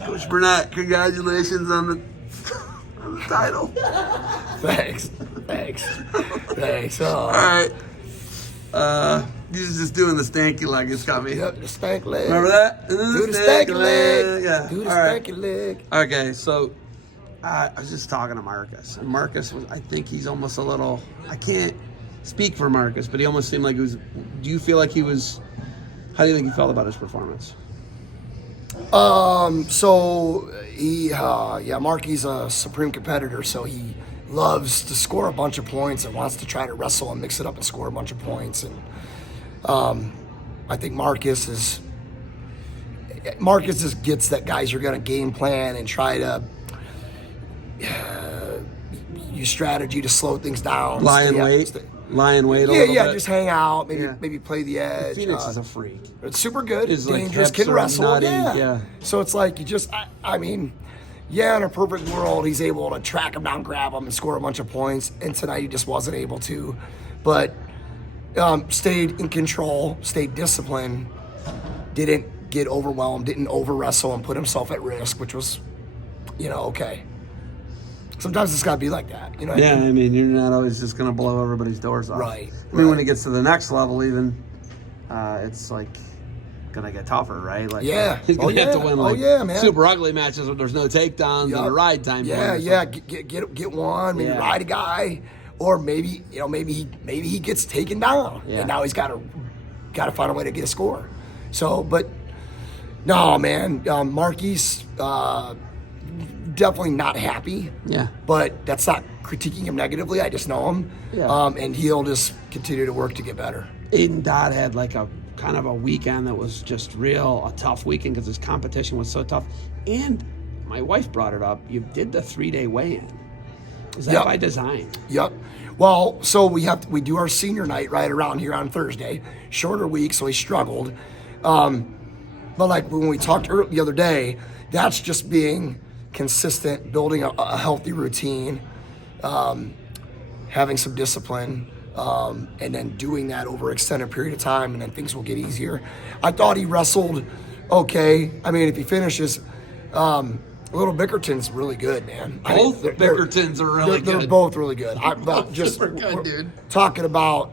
Coach Burnett, congratulations on the title. Thanks. All right. He's just doing the stanky leg. It's got me. Yep, the stank leg. Remember that? Do the stanky leg. Yeah. Do the All right. stanky leg. Okay, so I was just talking to Marcus. And Marcus was, I think he's almost a little, I can't speak for Marcus, but he almost seemed like he was, do you feel like he was, how do you think he felt about his performance? So he, Marky's a supreme competitor, so he loves to score a bunch of points and wants to try to wrestle and mix it up and score a bunch of points. And I think Marcus just gets that guys are going to game plan and try to use strategy to slow things down. Lie in wait a little bit. Just hang out, maybe play the edge. Phoenix is a freak. It's super good. His, dangerous, hips can are wrestle. nutty, Yeah. So it's like you just, in a perfect world, he's able to track him down, grab him, and score a bunch of points. And tonight he just wasn't able to. But stayed in control, stayed disciplined, didn't get overwhelmed, didn't over-wrestle and put himself at risk, which was, okay. Sometimes it's got to be like that. You know what I mean? You're not always just going to blow everybody's doors off. Right. When it gets to the next level even, it's like going to get tougher, right? Like, he's going to have to win man. super ugly matches where there's no takedowns and a ride time. Get one, maybe ride a guy, or maybe he gets taken down, and now he's got to find a way to get a score. So, but no, man, Marky's definitely not happy. Yeah. But that's not critiquing him negatively. I just know him. Yeah. And he'll just continue to work to get better. Aiden Dodd had like a kind of a weekend that was just a tough weekend because his competition was so tough. And my wife brought it up. You did the 3-day weigh-in. Is that by design? Yep. Well, so we do our senior night right around here on Thursday. Shorter week, so he struggled. But like when we talked the other day, that's just being consistent, building a healthy routine, having some discipline, and then doing that over an extended period of time, and then things will get easier. I thought he wrestled okay. If he finishes, Little Bickerton's really good, man. Both Bickertons are really good. They're both really good. Super good, dude. Talking about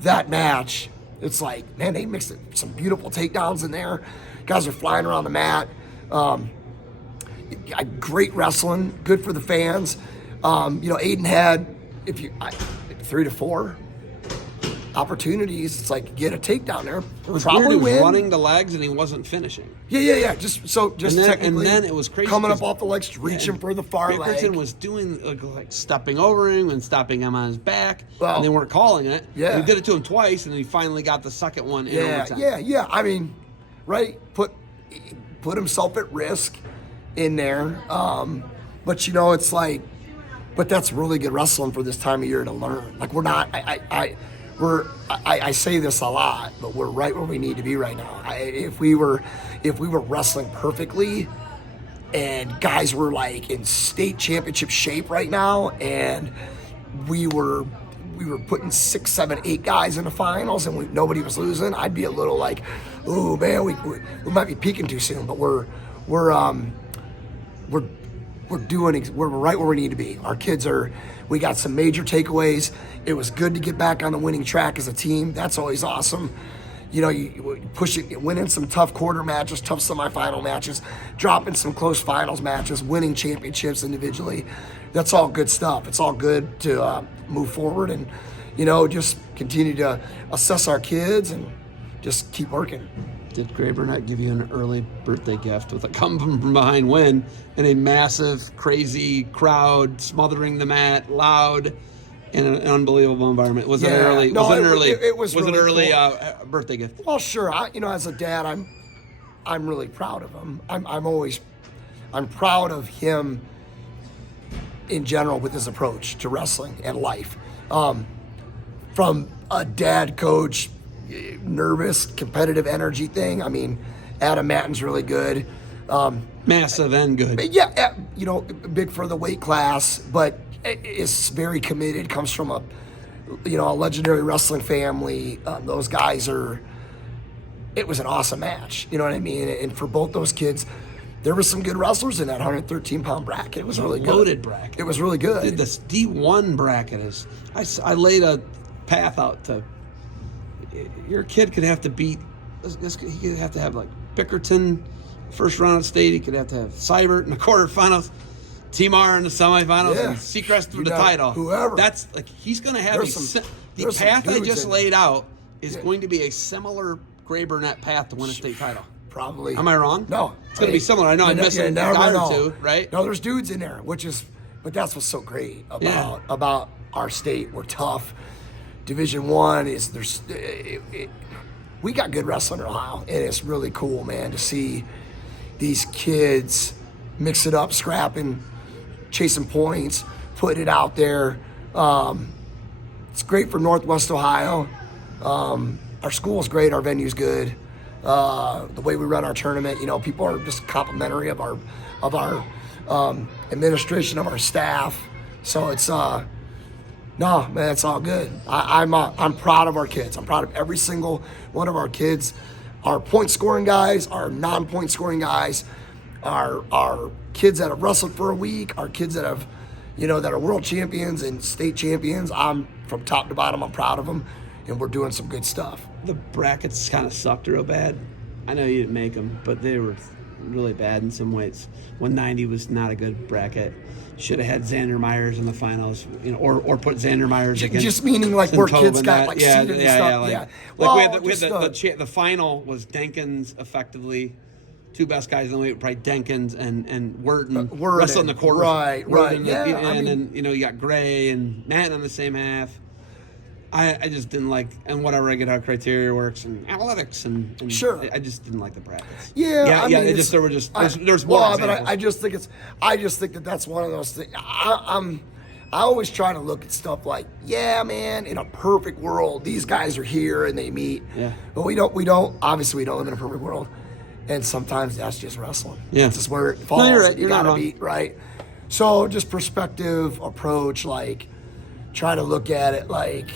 that match, it's like, man, they mixed some beautiful takedowns in there. Guys are flying around the mat. Great wrestling, good for the fans. Aiden had 3 to 4 opportunities. It's like get a takedown there. It was probably weird. He was win. running the legs and he wasn't finishing. Yeah. Just technically, and then it was crazy coming up off the legs, reaching for the far leg. Bickerton was doing like stepping over him and stopping him on his back, well, and they weren't calling it. Yeah, and he did it to him twice, and then he finally got the second one in overtime. Yeah. Right? Put himself at risk in there. But it's like, but that's really good wrestling for this time of year to learn. Like we're not, I say this a lot, but we're right where we need to be right now. If we were wrestling perfectly and guys were like in state championship shape right now, and we were putting 6, 7, 8 guys in the finals and nobody was losing, I'd be a little like, oh man, we might be peaking too soon. But we're right where we need to be. Our kids we got some major takeaways. It was good to get back on the winning track as a team. That's always awesome. You winning some tough quarter matches, tough semifinal matches, dropping some close finals matches, winning championships individually. That's all good stuff. It's all good to move forward and, just continue to assess our kids and just keep working. Did Gray Burnett give you an early birthday gift with a come-from-behind win in a massive, crazy crowd smothering the mat, loud, in an unbelievable environment? Was it an early? It was an really early cool. Birthday gift? Well, sure. As a dad, I'm really proud of him. I'm proud of him in general with his approach to wrestling and life. From a dad coach, nervous, competitive energy thing. Adam Matten's really good. Massive and good. Yeah, big for the weight class, but is very committed, comes from a legendary wrestling family. Those guys it was an awesome match. You know what I mean? And for both those kids, there were some good wrestlers in that 113-pound bracket. It was really good. Loaded bracket. It was really good. Dude, this D1 bracket is. I laid a path out to. Your kid could have to beat. He could have to have like Bickerton, first round of state. He could have to have Seibert in the quarterfinals, Timar in the semifinals, and Seacrest for the title. Whoever. That's like he's going to have the path I just laid out is going to be a similar Gray Burnett path to win a state title. Probably. Am I wrong? No. It's going to be similar. I know I'm missing a guy or two, right? No, there's dudes in there, but that's what's so great about our state. We're tough. Division I is we got good wrestling in Ohio, and it's really cool, man, to see these kids mix it up, scrapping, chasing points, putting it out there. It's great for Northwest Ohio. Our school's great. Our venue's good. The way we run our tournament, people are just complimentary of our administration, of our staff. So it's no, man, it's all good. I'm proud of our kids. I'm proud of every single one of our kids. Our point scoring guys, our non-point scoring guys, our kids that have wrestled for a week, our kids that have, that are world champions and state champions. I'm from top to bottom. I'm proud of them, and we're doing some good stuff. The brackets kind of sucked real bad. I know you didn't make them, but they were really bad in some ways. 190 was not a good bracket. Should have had Xander Myers in the finals, or put Xander Myers against. Just meaning like where kids got like seated and stuff. The final was Denkins effectively. Two best guys in the weight, probably Denkins and Worden wrestling the quarters. Right. And then you got Gray and Matt on the same half. I just didn't like, and whatever I get how criteria works and analytics and sure. I just didn't like the brackets. There's more. But I just think that that's one of those things. I always try to look at stuff like, man, in a perfect world, these guys are here and they meet. Yeah. But we don't. Obviously, we don't live in a perfect world, and sometimes that's just wrestling. Yeah. That's just where it falls. No, you're right. You gotta beat right. So just perspective, approach, like try to look at it like.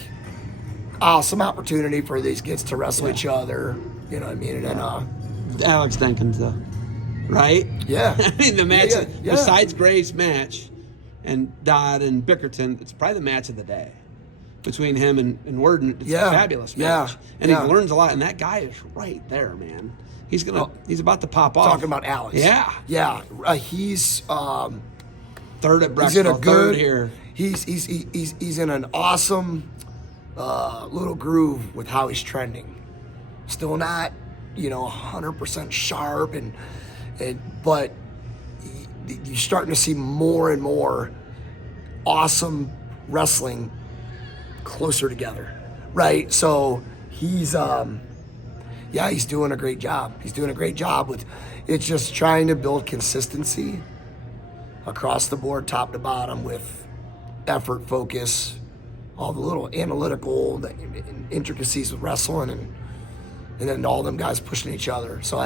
Some opportunity for these kids to wrestle each other, you know what I mean? And Alex Denkins, though, right? Yeah. I mean, the match, besides Gray's match and Dodd and Bickerton, it's probably the match of the day between him and Worden. It's a fabulous match. And he learns a lot. And that guy is right there, man. He's about to pop off. Talking about Alex. Yeah. Yeah. He's third at Brexville, third here. He's in an awesome little groove with how he's trending. Still not, 100% sharp, but you're starting to see more and more awesome wrestling closer together, right? So he's doing a great job. He's doing a great job with it's just trying to build consistency across the board, top to bottom, with effort, focus, all the little analytical intricacies of wrestling, and then all them guys pushing each other. So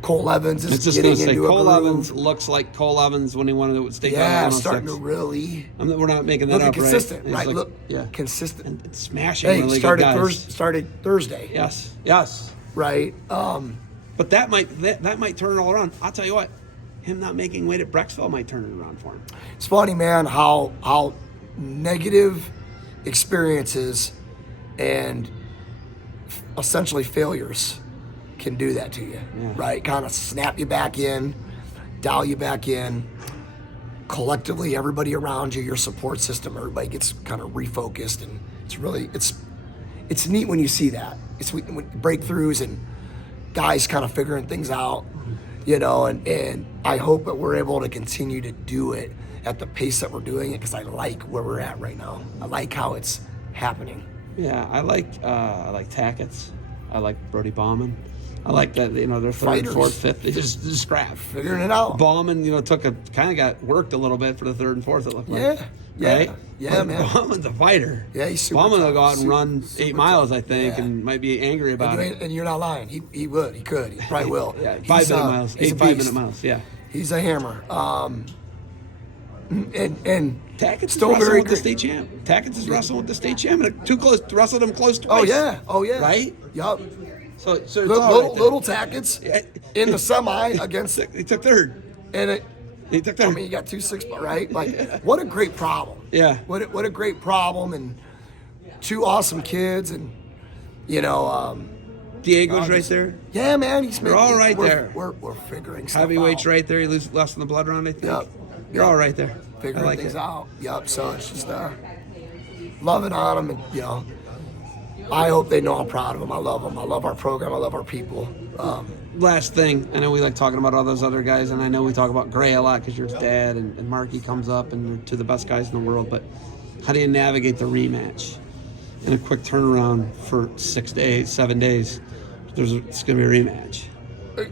Cole Evans is getting into a groove. Cole Evans looks like Cole Evans when he wanted to stay down. Yeah, starting to really. We're not making that up, consistent, right? Consistent. And smashing really good guys. Started Thursday. Yes. Right. But that might turn it all around. I'll tell you what, him not making weight at Brexville might turn it around for him. It's funny, man, how negative experiences and essentially failures can do that to you, right? Kind of snap you back in, dial you back in. Collectively, everybody around you, your support system, everybody gets kind of refocused, and it's really it's neat when you see that. It's when breakthroughs and guys kind of figuring things out, and I hope that we're able to continue to do it at the pace that we're doing it, because I like where we're at right now. I like how it's happening. Yeah, I like Tackett's. I like Brody Bauman. I like that, they're third, fourth, fifth. They just scrap. Figuring it out. Bauman, got worked a little bit for the third and fourth, it looked like. Right? Yeah, man. Bauman's a fighter. Yeah, he's super Bauman tough. will go out and run 8 miles, I think, and might be angry about it. And you're not lying. He would. He could. He probably will. 5 minute miles. 8 5-minute miles, yeah. He's a hammer. And Tackett's still wrestling very with the state champ. Tackett's is wrestling with the state champ. Too close, wrestled him close twice. Oh yeah. Right? Yup. So it's all right there. Little Tackett's in the semi against He took third. and He took third. I mean, you got 2-6, right? Like, what a great problem. Yeah. What a great problem, and two awesome kids, and Diego's right there. Yeah, man, he's We're all right there. We're figuring stuff Heavyweight's out. right there. He lost in the blood round, I think. Yep. You're all right there. Figuring I like things it. out. Yep. So it's just loving on them, and I hope they know I'm proud of them. I love them. I love our program. I love our people. Last thing, I know we like talking about all those other guys, and I know we talk about Gray a lot because you're his dad, and Marky comes up, and they're two of the best guys in the world. But how do you navigate the rematch in a quick turnaround for 6 days, 7 days? It's going to be a rematch. You're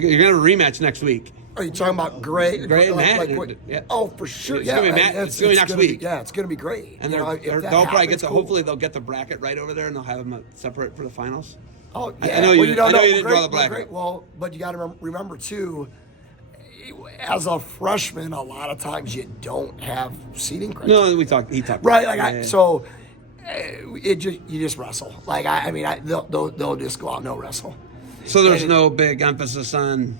going to have a rematch next week. Are you talking about Gray? Gray and Matt? Yeah. Oh, for sure. It's gonna be Matt. It's gonna be next week. Yeah, it's gonna be great. And if they'll that probably happens, get the. cool. Hopefully, they'll get the bracket right over there, and they'll have them separate for the finals. Oh, yeah. I know you. don't I know you Well, didn't great, draw the bracket. great. Well, but you got to remember too. As a freshman, a lot of times you don't have seating criteria. No, we talked. He talked. Right, about like it. so, you just wrestle. Like they'll just go out and they'll wrestle. So there's no big emphasis on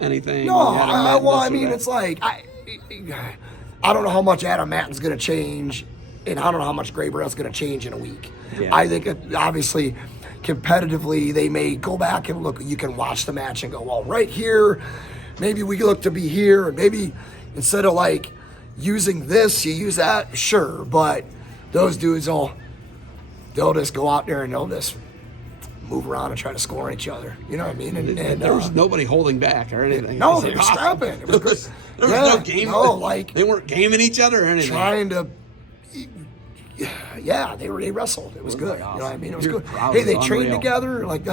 anything. No, Adam Mattin well, goes I through mean, that. it's like I don't know how much Adam Mattin's going to change, and I don't know how much Gray Burnett's going to change in a week. Yeah. I think obviously, competitively, they may go back and look. You can watch the match and go, well, right here, maybe we look to be here, and maybe instead of like using this, you use that. Sure, but those dudes they'll just go out there and they'll just move around and try to score on each other. You know what I mean? And there was nobody holding back or anything. no, It was they were awesome. scrapping. It was good. There was Yeah, no game. no, like- they weren't gaming each other or anything. trying to. Yeah, they wrestled. It was good. You know what I mean? It was Your good. crowd Hey, was they trained unreal. together. Like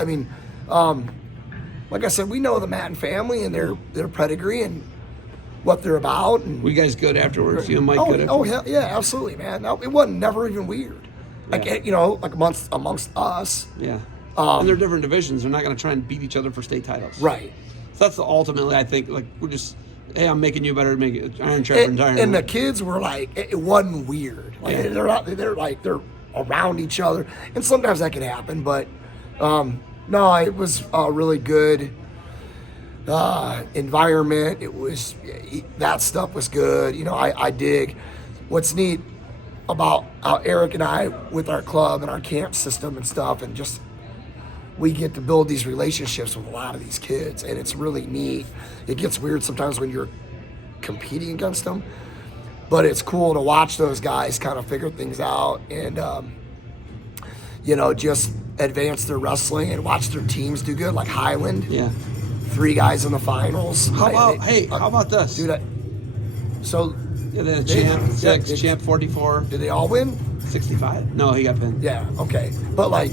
like I said, we know the Madden family and their pedigree and what they're about. And Were you guys good afterwards? You and Mike good oh afterwards? yeah, absolutely, man. No, it wasn't never even weird. Like Yeah. like amongst us. Yeah. And they're different divisions. They're not going to try and beat each other for state titles. Right. So that's ultimately, I think, like, we're just, hey, I'm making you better, make it iron sharpens iron. And the kids were like, it wasn't weird. Like Yeah. they're around each other, and sometimes that can happen. But no, it was a really good environment. It was that stuff was good. I dig. What's neat about how Eric and I with our club and our camp system and stuff, and just we get to build these relationships with a lot of these kids, and it's really neat. It gets weird sometimes when you're competing against them, but it's cool to watch those guys kind of figure things out and just advance their wrestling and watch their teams do good. Like Highland, Yeah. 3 guys in the finals. How about this? Dude, so Yeah, the champ 6, did- champ 44, did they all win? 65. No, he got pinned. Yeah, okay. But like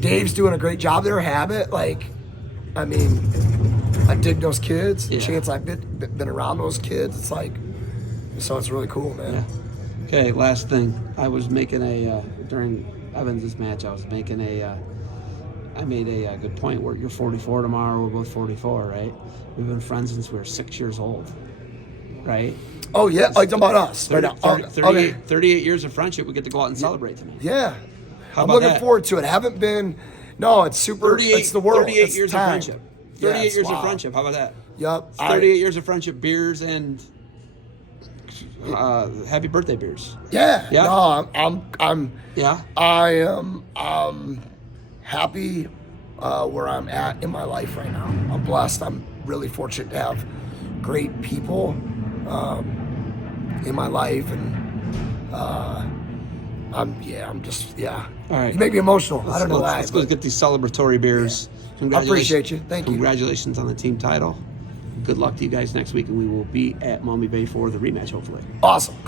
Dave's doing a great job there. Habit, like, I mean, I dig those kids. The Yeah. chance I've been around those kids, it's like, so it's really cool, man. Yeah. Okay, last thing. I was making during Evans' match, I made a good point where you're 44 tomorrow, we're both 44, right? We've been friends since we were 6 years old, right? Oh yeah, oh, you're talking about us right now. 38 years of friendship, we get to go out and celebrate tonight. Yeah, How I'm about looking that? forward to it. Haven't been. No, it's super. 38, It's the world. 38 It's years time. of friendship. 38 Yes, years wow. of friendship. How about that? Yep. It's 38 years of friendship, beers, and happy birthday beers. Yeah. Yeah. No, I'm. Yeah? I am happy where I'm at in my life right now. I'm blessed. I'm really fortunate to have great people in my life, and I'm just. All right. You make me emotional. I don't know why. Let's go get these celebratory beers. I appreciate you. Thank you. Congratulations on the team title. Good luck to you guys next week, and we will be at Maumee Bay for the rematch, hopefully. Awesome.